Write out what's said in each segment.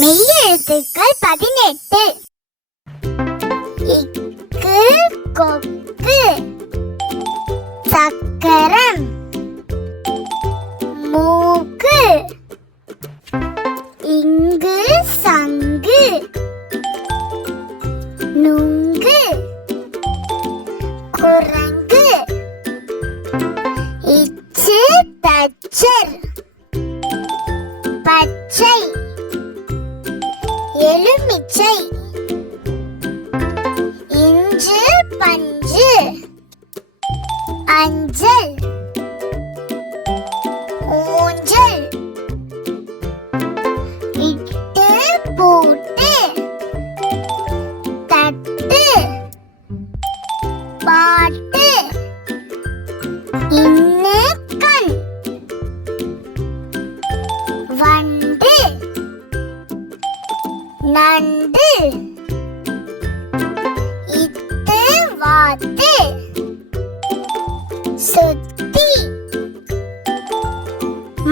மெய்யெழுத்துக்கள் பதினெட்டு. இக்கு கொக்கு சக்கரம் மூக்கு இங்கு சங்கு நுங்கு குரங்கு பச்சர். பச்சை. எலுமிச்சை. நண்டு இத்து வாத்து சுத்தி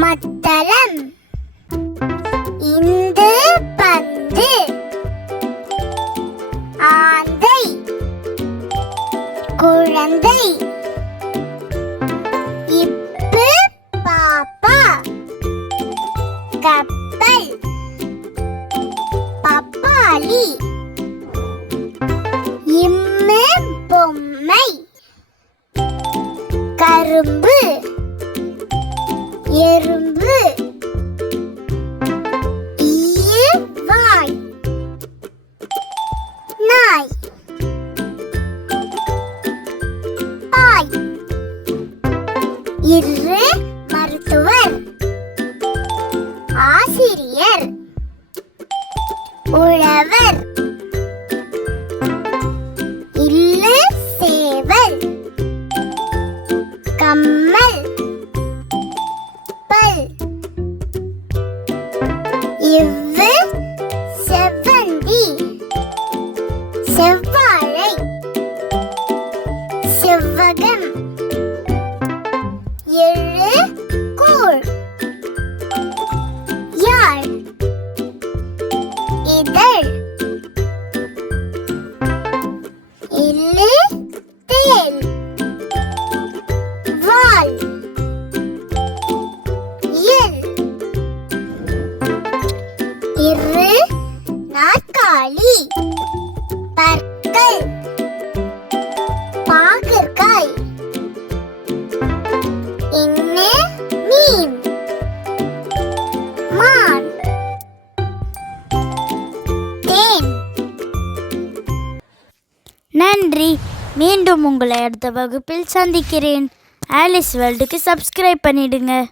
மத்தளம். கம்மல். பல். இவ்வு செவ்வந்தி. செவ்வாழை. செவ்வகம். நாற்காலி பற்கள். பாகற்காய் என்ன? மீன். மான். தேன். நன்றி. மீண்டும் உங்களை அடுத்த வகுப்பில் சந்திக்கிறேன். ஆலிஸ் வேர்ல்டுக்கு சப்ஸ்கிரைப் பண்ணிடுங்க.